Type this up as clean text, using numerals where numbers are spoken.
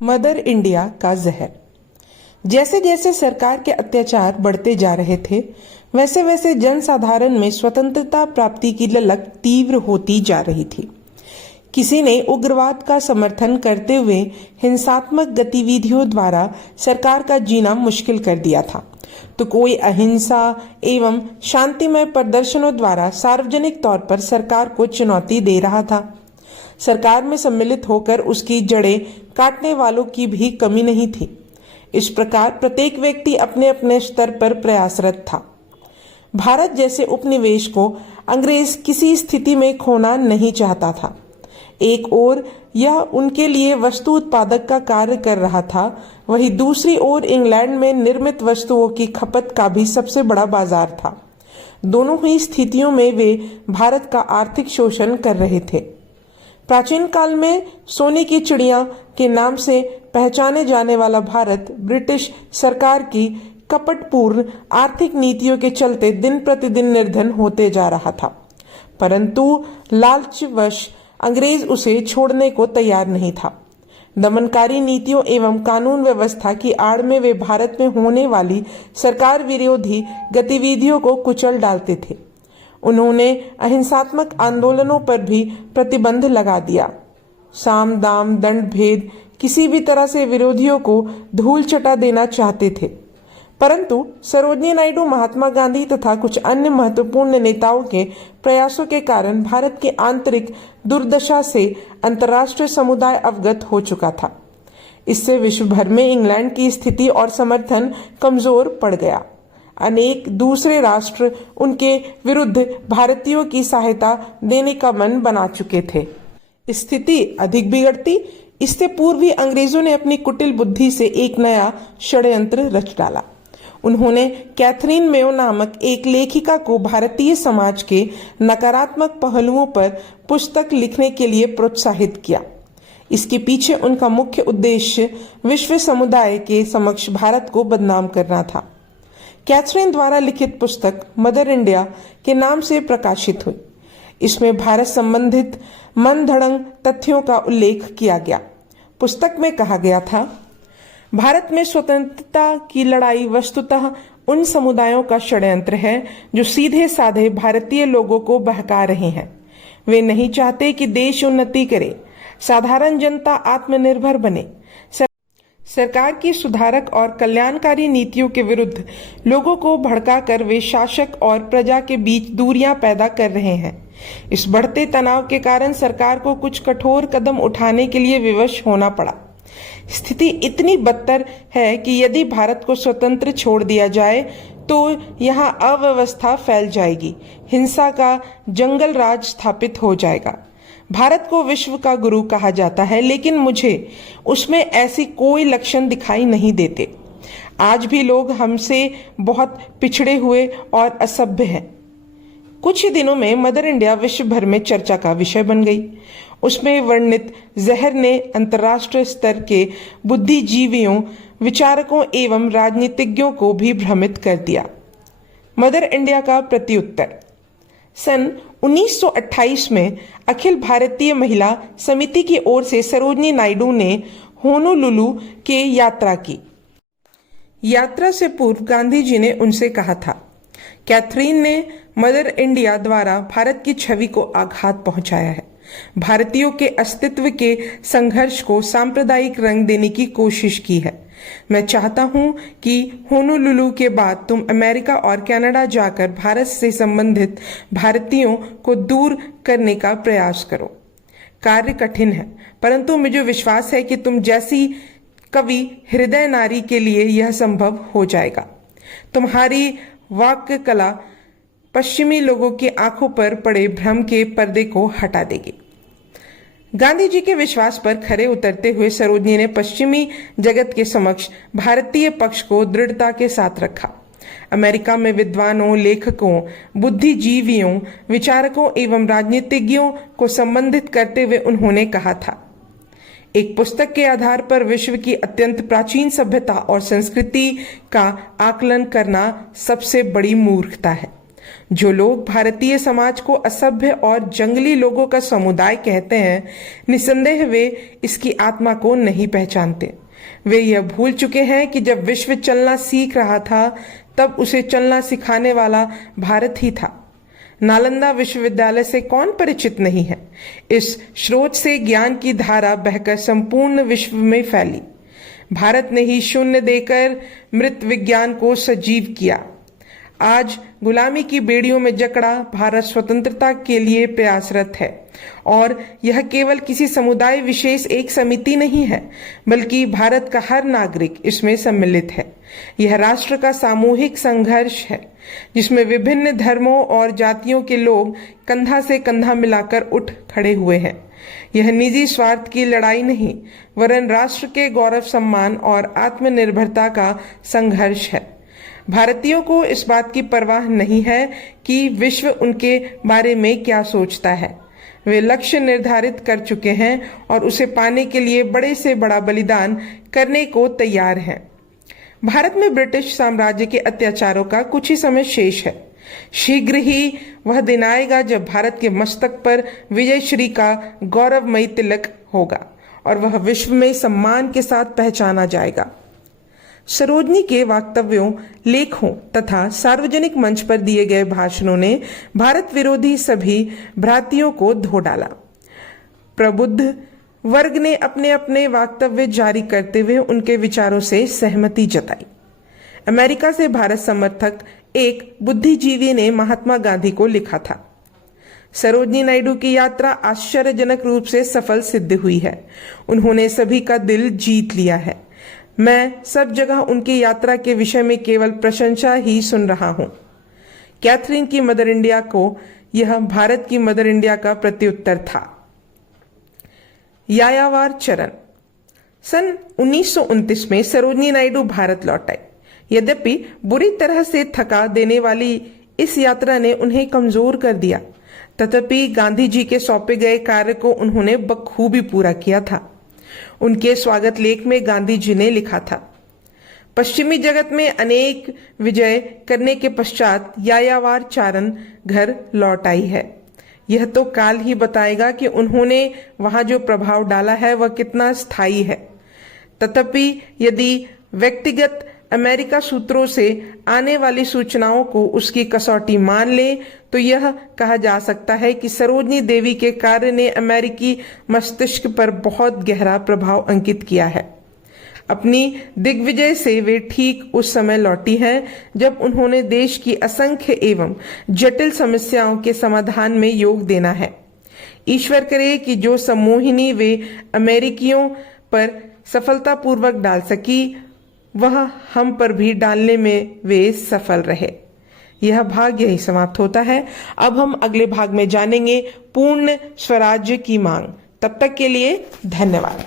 Mother India का जहर। जैसे जैसे सरकार के अत्याचार बढ़ते जा रहे थे, वैसे वैसे जनसाधारण में स्वतंत्रता प्राप्ति की ललक तीव्र होती जा रही थी। किसी ने उग्रवाद का समर्थन करते हुए हिंसात्मक गतिविधियों द्वारा सरकार का जीना मुश्किल कर दिया था, तो कोई अहिंसा एवं शांतिमय प्रदर्शनों द्वारा सार्वजनिक तौर पर सरकार को चुनौती दे रहा था। सरकार में सम्मिलित होकर उसकी जड़ें काटने वालों की भी कमी नहीं थी। इस प्रकार प्रत्येक व्यक्ति अपने अपने स्तर पर प्रयासरत था। भारत जैसे उपनिवेश को अंग्रेज किसी स्थिति में खोना नहीं चाहता था। एक ओर यह उनके लिए वस्तु उत्पादक का कार्य कर रहा था, वहीं दूसरी ओर इंग्लैंड में निर्मित वस्तुओं की खपत का भी सबसे बड़ा बाजार था। दोनों ही स्थितियों में वे भारत का आर्थिक शोषण कर रहे थे। प्राचीन काल में सोने की चिड़िया के नाम से पहचाने जाने वाला भारत ब्रिटिश सरकार की कपटपूर्ण आर्थिक नीतियों के चलते दिन प्रतिदिन निर्धन होते जा रहा था, परंतु लालचवश अंग्रेज उसे छोड़ने को तैयार नहीं था। दमनकारी नीतियों एवं कानून व्यवस्था की आड़ में वे भारत में होने वाली सरकार विरोधी गतिविधियों को कुचल डालते थे। उन्होंने अहिंसात्मक आंदोलनों पर भी प्रतिबंध लगा दिया। साम दाम दंड भेद किसी भी तरह से विरोधियों को धूल चटा देना चाहते थे, परंतु सरोजिनी नायडू, महात्मा गांधी तथा कुछ अन्य महत्वपूर्ण नेताओं के प्रयासों के कारण भारत की आंतरिक दुर्दशा से अंतर्राष्ट्रीय समुदाय अवगत हो चुका था। इससे विश्व भर में इंग्लैंड की स्थिति और समर्थन कमजोर पड़ गया। अनेक दूसरे राष्ट्र उनके विरुद्ध भारतीयों की सहायता देने का मन बना चुके थे। स्थिति अधिक बिगड़ती, इससे पूर्व ही अंग्रेजों ने अपनी कुटिल बुद्धि से एक नया षड्यंत्र रच डाला। उन्होंने कैथरीन मेयो नामक एक लेखिका को भारतीय समाज के नकारात्मक पहलुओं पर पुस्तक लिखने के लिए प्रोत्साहित किया। इसके पीछे उनका मुख्य उद्देश्य विश्व समुदाय के समक्ष भारत को बदनाम करना था। कैथरीन द्वारा लिखित पुस्तक मदर इंडिया के नाम से प्रकाशित हुई। इसमें भारत संबंधित मनगढ़ंत तथ्यों का उल्लेख किया गया। पुस्तक में कहा गया था, भारत में स्वतंत्रता की लड़ाई वस्तुतः उन समुदायों का षड्यंत्र है जो सीधे साधे भारतीय लोगों को बहका रहे हैं। वे नहीं चाहते कि देश उन्नति करे, साधारण जनता आत्मनिर्भर बने। सरकार की सुधारक और कल्याणकारी नीतियों के विरुद्ध लोगों को भड़काकर वे शासक और प्रजा के बीच दूरियां पैदा कर रहे हैं। इस बढ़ते तनाव के कारण सरकार को कुछ कठोर कदम उठाने के लिए विवश होना पड़ा। स्थिति इतनी बदतर है कि यदि भारत को स्वतंत्र छोड़ दिया जाए तो यहाँ अव्यवस्था फैल जाएगी, हिंसा का जंगल राज स्थापित हो जाएगा। भारत को विश्व का गुरु कहा जाता है, लेकिन मुझे उसमें ऐसी कोई लक्षण दिखाई नहीं देते। आज भी लोग हमसे बहुत पिछड़े हुए और असभ्य हैं। कुछ ही दिनों में मदर इंडिया विश्व भर में चर्चा का विषय बन गई। उसमें वर्णित जहर ने अंतर्राष्ट्रीय स्तर के बुद्धिजीवियों, विचारकों एवं राजनीतिज्ञों को भी भ्रमित कर दिया। मदर इंडिया का प्रत्युत्तर। सन 1928 में अखिल भारतीय महिला समिति की ओर से सरोजिनी नायडू ने होनोलुलु के यात्रा की। यात्रा से पूर्व गांधी जी ने उनसे कहा था, कैथरीन ने मदर इंडिया द्वारा भारत की छवि को आघात पहुंचाया है। भारतीयों के अस्तित्व के संघर्ष को सांप्रदायिक रंग देने की कोशिश की है। मैं चाहता हूं कि होनोलुलु के बाद तुम अमेरिका और कनाडा जाकर भारत से संबंधित भारतीयों को दूर करने का प्रयास करो। कार्य कठिन है, परंतु मुझे विश्वास है कि तुम जैसी कवि हृदय नारी के लिए यह संभव हो जाएगा। तुम्हारी वाक्य कला पश्चिमी लोगों की आंखों पर पड़े भ्रम के पर्दे को हटा देगी। गांधी जी के विश्वास पर खरे उतरते हुए सरोजिनी ने पश्चिमी जगत के समक्ष भारतीय पक्ष को दृढ़ता के साथ रखा। अमेरिका में विद्वानों, लेखकों, बुद्धिजीवियों, विचारकों एवं राजनीतिज्ञों को संबंधित करते हुए उन्होंने कहा था, एक पुस्तक के आधार पर विश्व की अत्यंत प्राचीन सभ्यता और संस्कृति का आकलन करना सबसे बड़ी मूर्खता है। जो लोग भारतीय समाज को असभ्य और जंगली लोगों का समुदाय कहते हैं, निसंदेह वे इसकी आत्मा को नहीं पहचानते। वे यह भूल चुके हैं कि जब विश्व चलना सीख रहा था, तब उसे चलना सिखाने वाला भारत ही था। नालंदा विश्वविद्यालय से कौन परिचित नहीं है? इस स्रोत से ज्ञान की धारा बहकर संपूर्ण विश्व में फैली। भारत ने ही शून्य देकर मृत विज्ञान को सजीव किया। आज गुलामी की बेड़ियों में जकड़ा भारत स्वतंत्रता के लिए प्रयासरत है, और यह केवल किसी समुदाय विशेष एक समिति नहीं है, बल्कि भारत का हर नागरिक इसमें सम्मिलित है। यह राष्ट्र का सामूहिक संघर्ष है, जिसमें विभिन्न धर्मों और जातियों के लोग कंधा से कंधा मिलाकर उठ खड़े हुए हैं। यह निजी स्वार्थ की लड़ाई नहीं, वरन राष्ट्र के गौरव, सम्मान और आत्मनिर्भरता का संघर्ष है। भारतीयों को इस बात की परवाह नहीं है कि विश्व उनके बारे में क्या सोचता है। वे लक्ष्य निर्धारित कर चुके हैं और उसे पाने के लिए बड़े से बड़ा बलिदान करने को तैयार हैं। भारत में ब्रिटिश साम्राज्य के अत्याचारों का कुछ ही समय शेष है। शीघ्र ही वह दिन आएगा जब भारत के मस्तक पर विजयश्री का गौरवमयी तिलक होगा और वह विश्व में सम्मान के साथ पहचाना जाएगा। सरोजनी के वक्तव्यों, लेखों तथा सार्वजनिक मंच पर दिए गए भाषणों ने भारत विरोधी सभी भ्रांतियों को धो डाला। प्रबुद्ध वर्ग ने अपने अपने वक्तव्य जारी करते हुए उनके विचारों से सहमति जताई। अमेरिका से भारत समर्थक एक बुद्धिजीवी ने महात्मा गांधी को लिखा था, सरोजनी नायडू की यात्रा आश्चर्यजनक रूप से सफल सिद्ध हुई है। उन्होंने सभी का दिल जीत लिया है। मैं सब जगह उनकी यात्रा के विषय में केवल प्रशंसा ही सुन रहा हूं। कैथरीन की मदर इंडिया को यह भारत की मदर इंडिया का प्रत्युत्तर था। यायावर चरण। सन 1929 में सरोजनी नायडू भारत लौट आई। यद्यपि बुरी तरह से थका देने वाली इस यात्रा ने उन्हें कमजोर कर दिया, तथापि गांधी जी के सौंपे गए कार्य को उन्होंने बखूबी पूरा किया था। उनके स्वागत लेख में गांधी जी ने लिखा था, पश्चिमी जगत में अनेक विजय करने के पश्चात यायावर चारण घर लौट आई है। यह तो काल ही बताएगा कि उन्होंने वहां जो प्रभाव डाला है वह कितना स्थायी है। तथापि यदि व्यक्तिगत अमेरिका सूत्रों से आने वाली सूचनाओं को उसकी कसौटी मान ले, तो यह कहा जा सकता है कि सरोजनी देवी के कार्य ने अमेरिकी मस्तिष्क पर बहुत गहरा प्रभाव अंकित किया है। अपनी दिग्विजय से वे ठीक उस समय लौटी हैं जब उन्होंने देश की असंख्य एवं जटिल समस्याओं के समाधान में योग देना है। ईश्वर करे कि जो सम्मोहिनी वे अमेरिकियों पर सफलतापूर्वक डाल सकी, वह हम पर भी डालने में वे सफल रहे। यह भाग यही समाप्त होता है। अब हम अगले भाग में जानेंगे पूर्ण स्वराज्य की मांग। तब तक के लिए धन्यवाद।